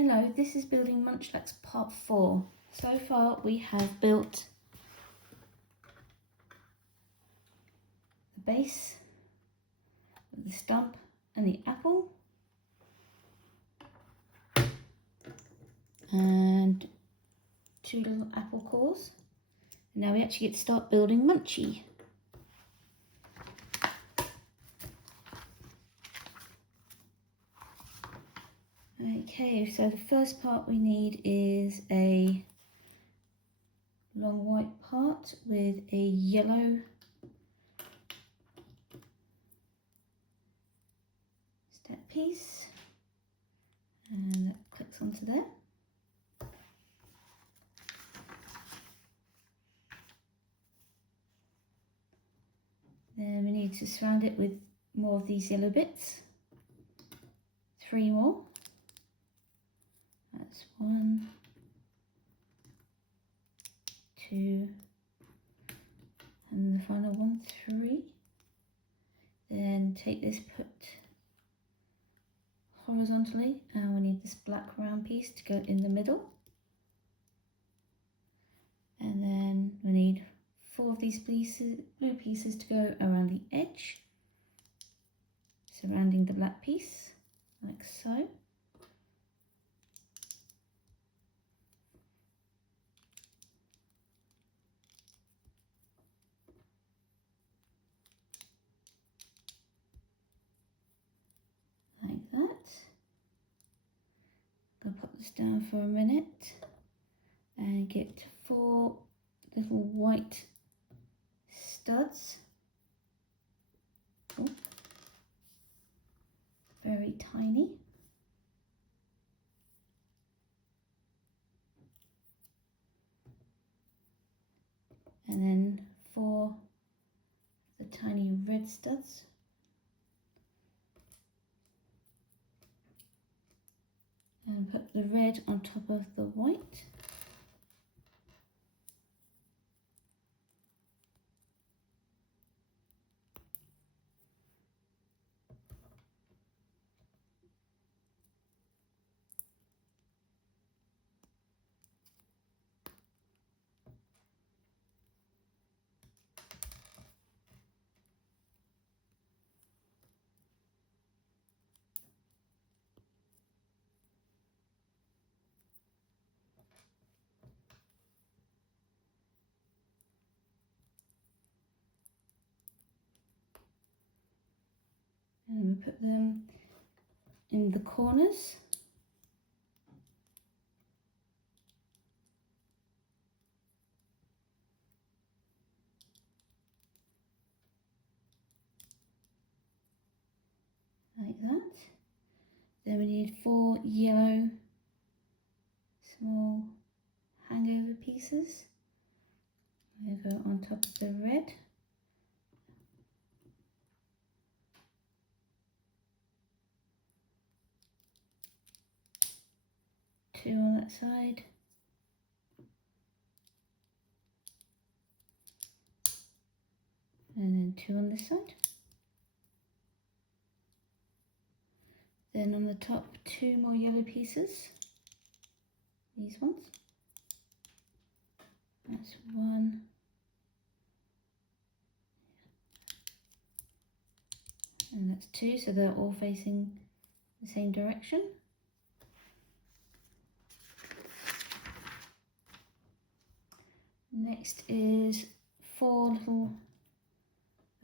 Hello, this is building Munchlax part 4. So far we have built the base, the stump and the apple, and 2 little apple cores. And now we actually get to start building Munchie. Okay, so the first part we need is a long white part with a yellow step piece, and that clicks onto there. Then we need to surround it with more of these yellow bits. 3 more. That's 1, 2, and the final one, 3. Then take this, put horizontally, and we need this black round piece to go in the middle. And then we need 4 of these pieces, blue pieces, to go around the edge, surrounding the black piece, like so. Like that. I'm going to put this down for a minute and get 4 little white studs. Oh, very tiny. And then 4 the tiny red studs. And put the red on top of the white. And we put them in the corners. Like that. Then we need 4 yellow small hangover pieces. They go on top of the red. Two on that side. And then 2 on this side. Then on the top, 2 more yellow pieces. These ones. That's 1. And that's 2, so they're all facing the same direction. Next is 4 little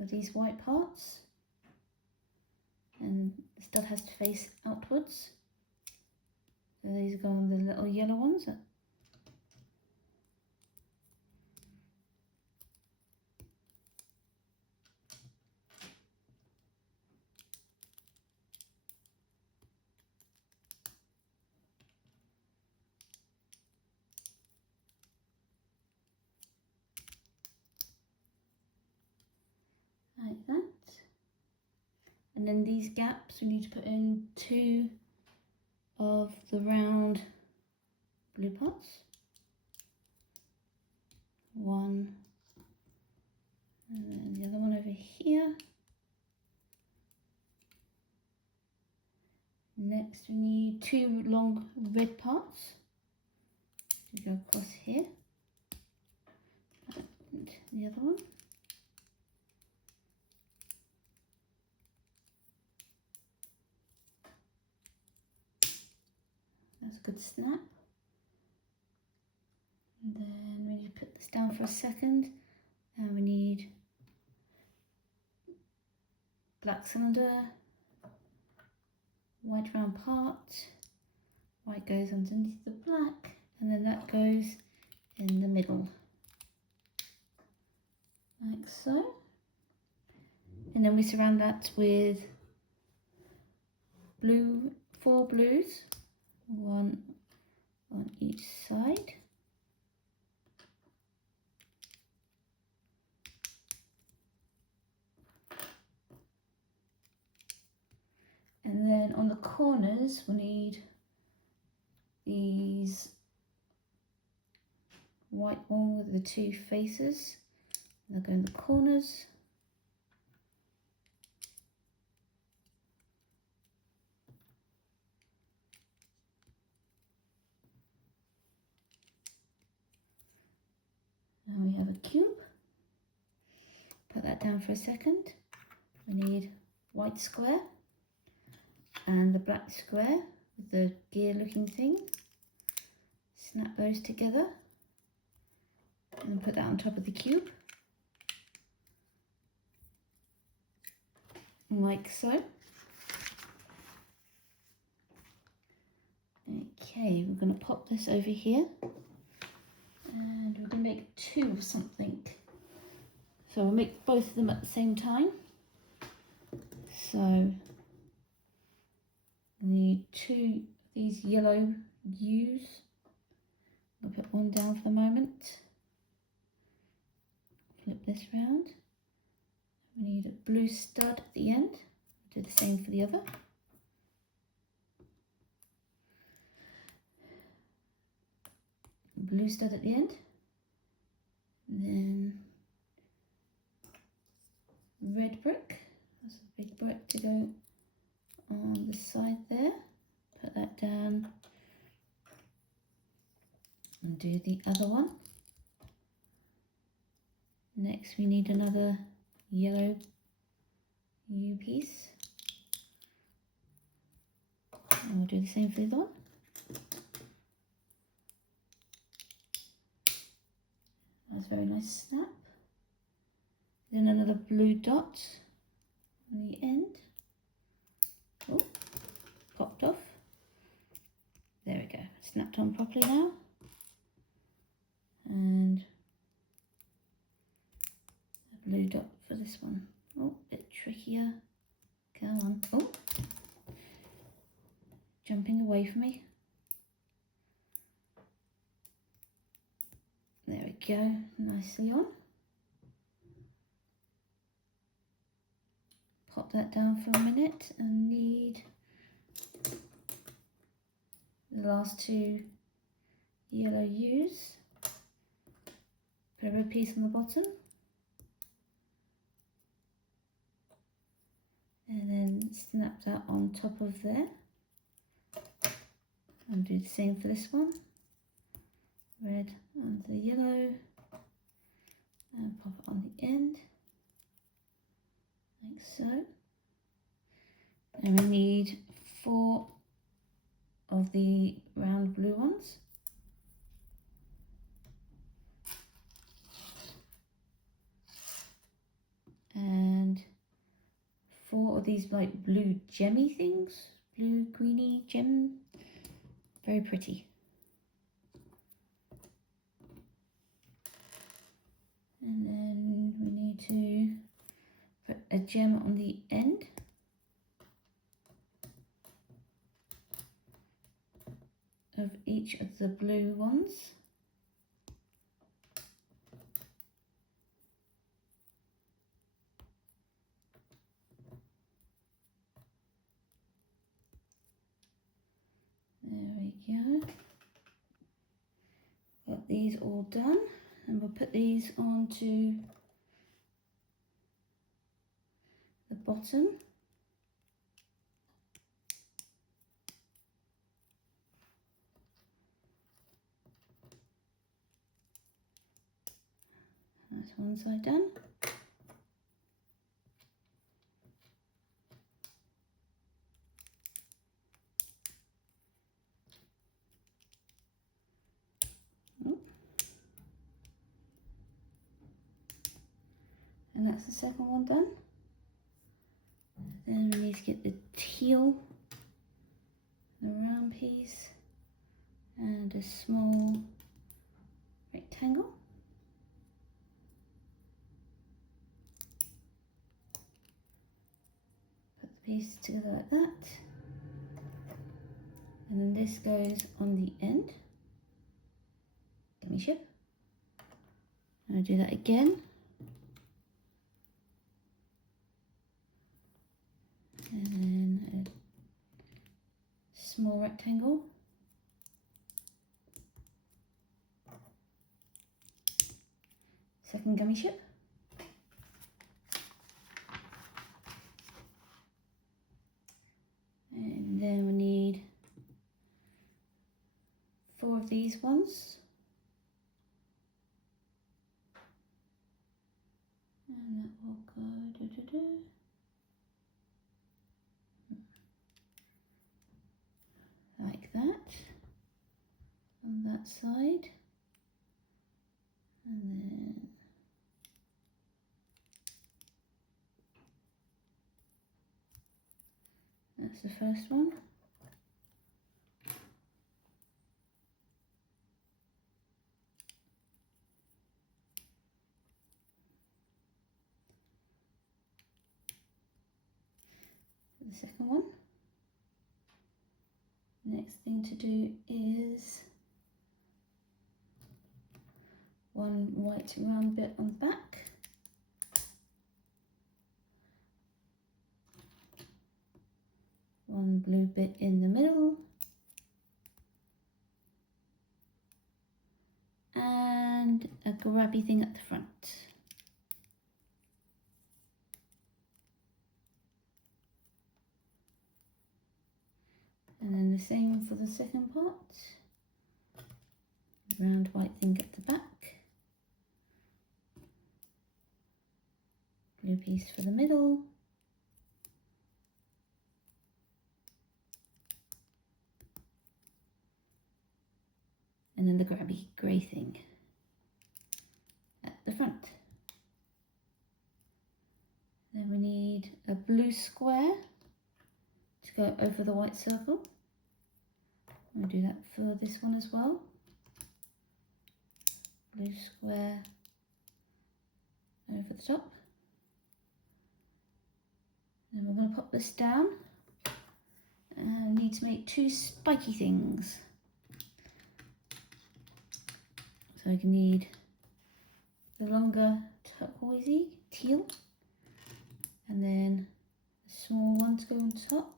of these white parts, and the stud has to face outwards. So these go on the little yellow ones. Like that. And then these gaps we need to put in 2 of the round blue parts. 1, and then the other one over here. Next we need 2 long red parts to go across here, and the other one. That's a good snap. And then we need to put this down for a second, and we need black cylinder, white round part, white goes underneath the black, and then that goes in the middle, like so. And then we surround that with 4 blues, 1 on each side. And then on the corners we need these white one with the 2 faces. They'll go in the corners. Now we have a cube. Put that down for a second. We need white square and the black square with the gear looking thing. Snap those together and put that on top of the cube, like so. Okay, we're going to pop this over here, and we're going to make 2 of something. So we'll make both of them at the same time. So we need 2 of these yellow U's. I'll put one down for the moment. Flip this round. We need a blue stud at the end. Do the same for the other. Blue stud at the end. And then red brick. That's a big brick to go on the side there. Put that down and do the other one. Next we need another yellow U piece, and we'll do the same for the other one. That's a very nice snap. Then another blue dot on the end. Oh, popped off. There we go, snapped on properly now. And a blue dot for this one. Oh, a bit trickier. Come on. Oh, jumping away from me. There we go, nicely on. Pop that down for a minute and need the last 2 yellow U's. Put a red piece on the bottom. And then snap that on top of there. And do the same for this one. Red onto the yellow. And pop it on the end. Like so. And we need 4 of the round blue ones. And 4 of these like blue gemmy things. Blue greeny gem. Very pretty. And then we need to put a gem on the end. Of each of the blue ones. There we go. Got these all done, and we'll put these onto the bottom. That's one side done. And that's the second one done. Then we need to get the teal, the round piece, and a small rectangle. Put the pieces together like that. And then this goes on the end. Gummy ship. And I'll do that again. And then a small rectangle. Second gummy ship. And then we need 4 of these ones. And that will go like that on that side, and then that's the first one. The second one. Next thing to do is one white round bit on the back, one blue bit in the middle, and a grabby thing at the front. And then the same for the second part. Round white thing at the back. Blue piece for the middle. And then the grabby grey thing at the front. Then we need a blue square to go over the white circle. I'll do that for this one as well. Blue square over the top. Then we're going to pop this down. And we need to make 2 spiky things. So we can need the longer turquoisey teal, and then a small one to go on top.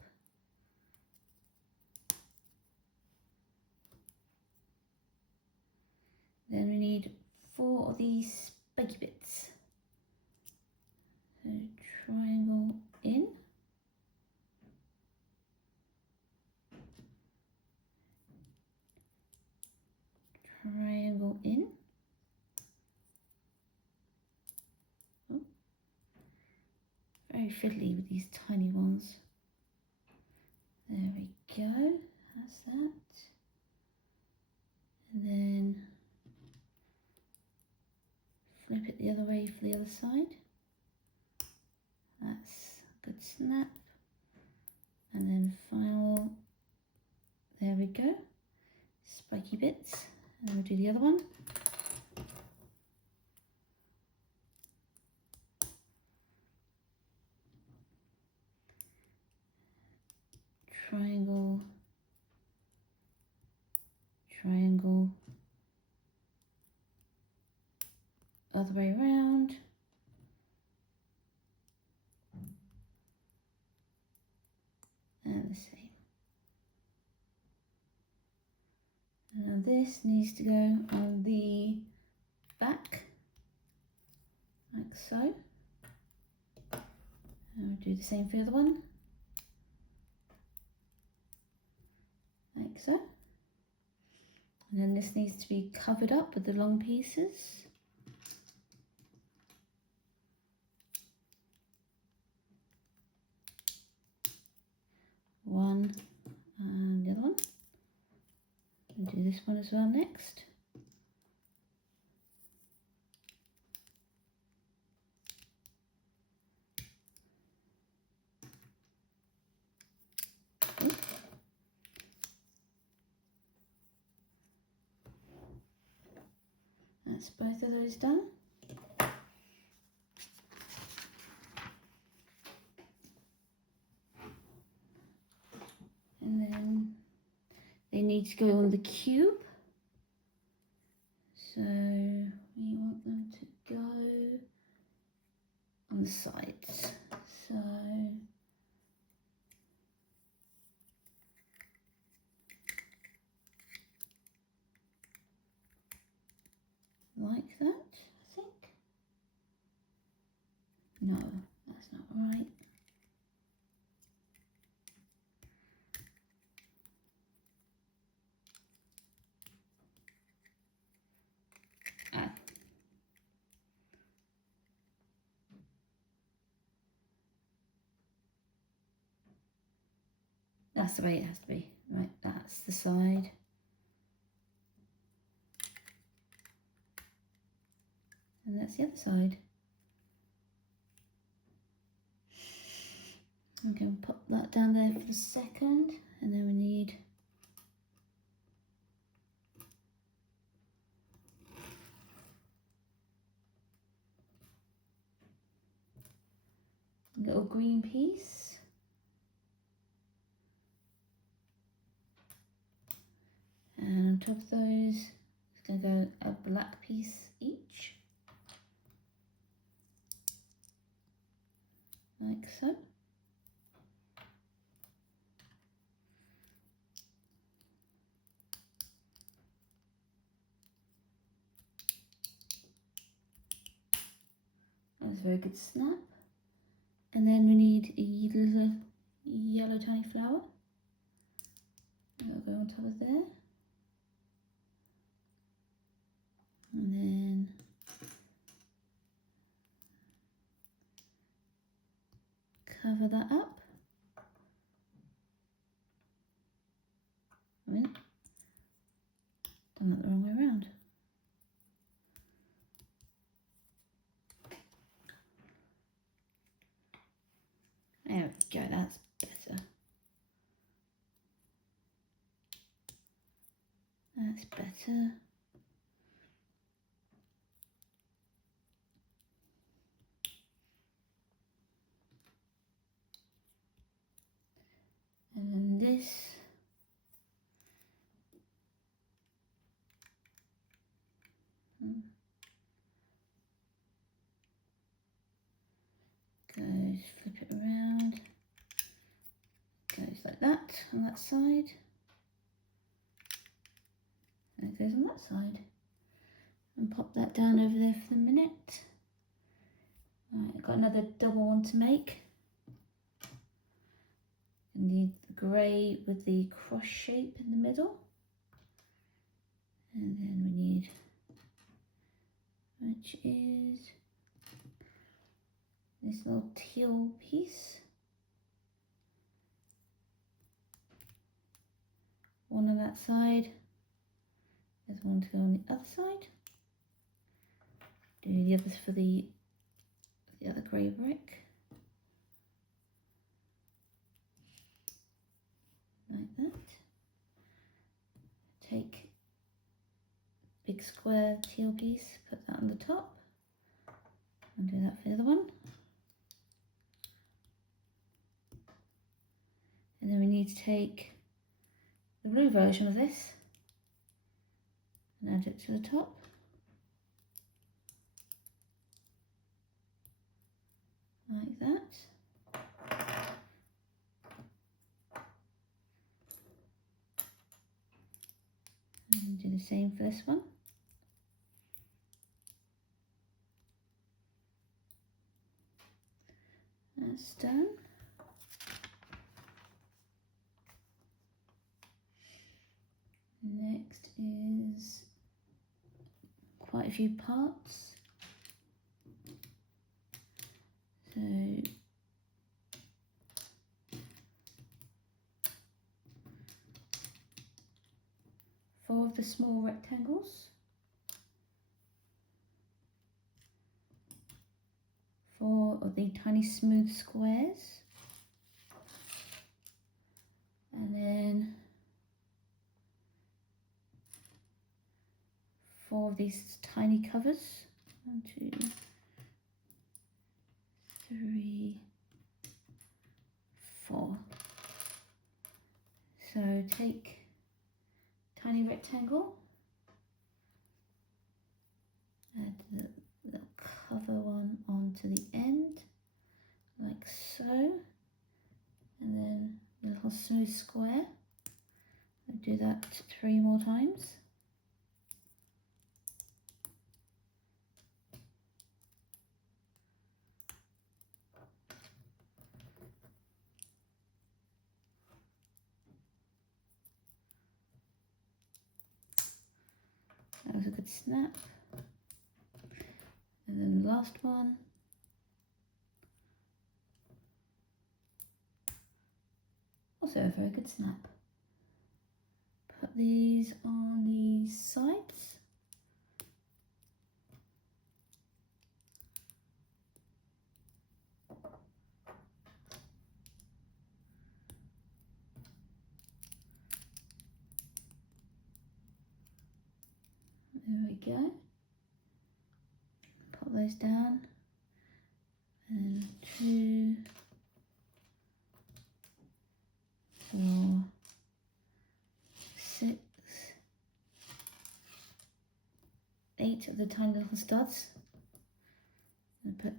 Then we need 4 of these spiky bits. So triangle in. Triangle in. Oh. Very fiddly with these tiny ones. There we go. That's that. And then flip it the other way for the other side. That's a good snap. And then final, there we go. Spiky bits. And we'll do the other one. Triangle, triangle, other way around. And the same. Now this needs to go on the back, like so. And we'll do the same for the other one, like so. And then this needs to be covered up with the long pieces. one and the other one. We'll do this one as well next. That's both of those done. And then they need to go on the cube. So we want them to go on the sides. So like that, I think. No, that's not right. Ah. That's the way it has to be. Right, that's the side. And that's the other side. I'm going to pop that down there for a second, and then we need a little green piece. And on top of those, it's going to go a black piece each. Like so. That's a very good snap. And then we need a little yellow tiny flower. That'll go on top of there. And then cover that up. Done that the wrong way around. There we go, that's better. That's better. And then this goes, flip it around, goes like that on that side, and it goes on that side. And pop that down over there for the minute. Right, I've got another double one to make. I need the grey with the cross shape in the middle. And then we need, which is this little teal piece. One on that side. There's one to go on the other side. Do the others for the other grey brick. Like that. Take big square teal piece, put that on the top, and do that for the other one. And then we need to take the blue version of this and add it to the top. Like that. And do the same for this one. That's done. Next is quite a few parts. So 4 of the small rectangles, 4 of the tiny smooth squares, and then 4 of these tiny covers. 1, 2, 3, 4. So take tiny rectangle, add the little cover one onto the end, like so, and then the little smooth square. I'll do that 3 more times. That was a good snap. And then the last one. Also a very good snap. Put these on the sides. There we go. Pop those down. And 2, 4, 6, 8 of the tiny little studs. And put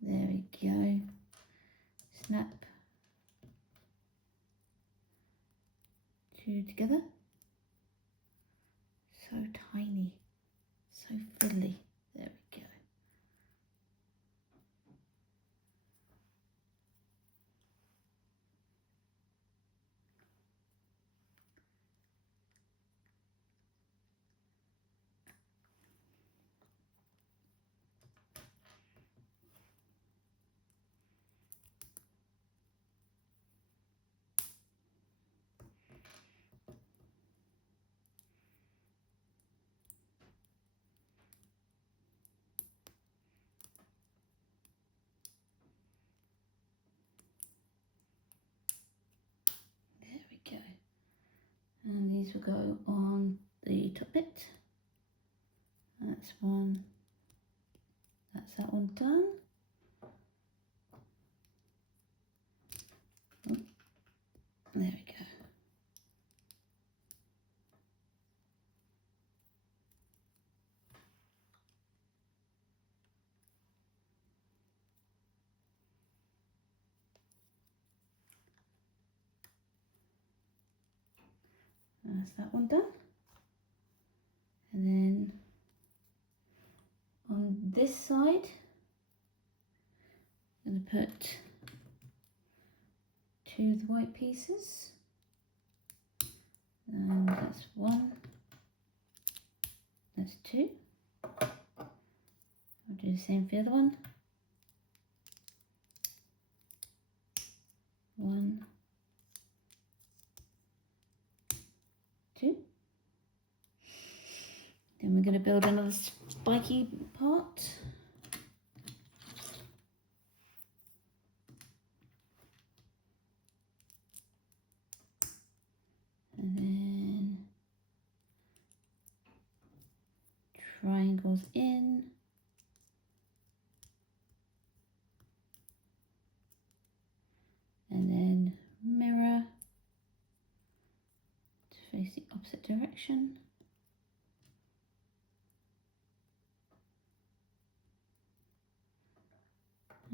there we go. Snap 2 together. So tiny, so fiddly. There we go. Go. And these will go on the top bit. That's one. That's that one done. Oh, there we go. That's that one done. And then on this side, I'm going to put 2 of the white pieces. And that's 1. That's 2. I'll do the same for the other one. 1, 2. Then we're going to build another spiky part. And then triangles in. And then mirror to face the opposite direction.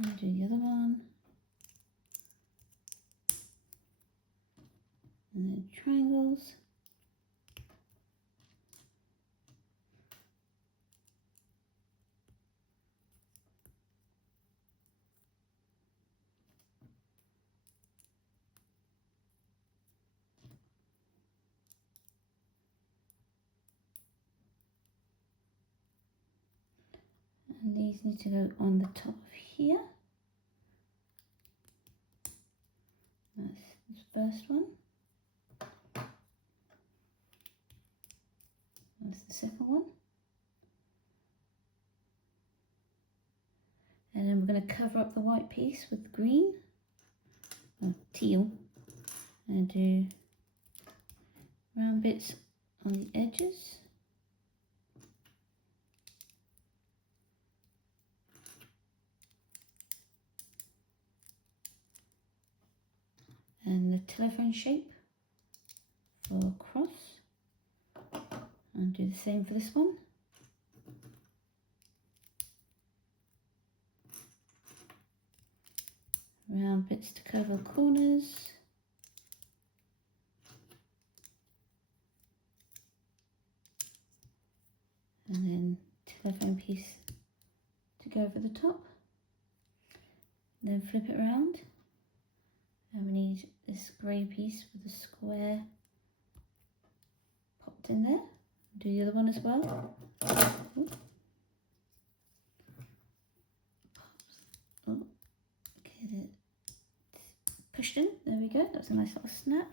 And do the other one. And then triangles. And these need to go on the top here. first one. That's the second one. And then we're going to cover up the white piece with green, or teal, and do round bits on the edges. And the telephone shape for a cross. And do the same for this one. Round bits to cover corners. And then telephone piece to go over the top. And then flip it around. And we need this grey piece with a square popped in there. Do the other one as well. Ooh. Oh, get it pushed in. There we go. That's a nice little snap.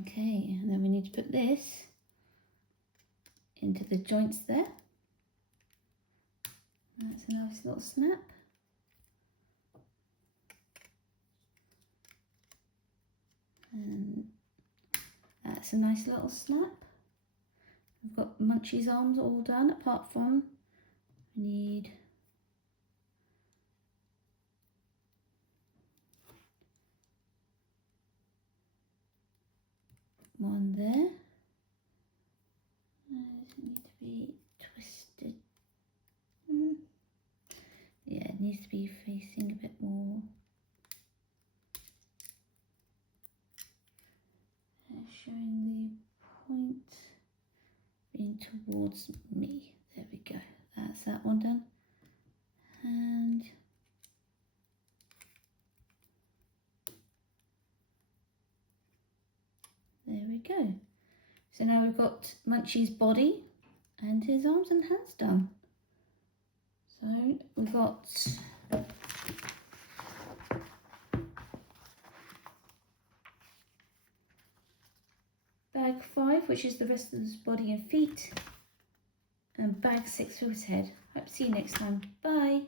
Okay, and then we need to put this into the joints there. That's a nice little snap. And that's a nice little snap. We've got Munchie's arms all done, apart from we need one there. Does it need to be twisted? Yeah, it needs to be facing a bit more. Showing the point being towards me. There we go. That's that one done. And there we go. So now we've got Munchie's body and his arms and hands done. So we've got bag 5, which is the rest of his body and feet, and bag 6 for his head. Hope to see you next time. Bye.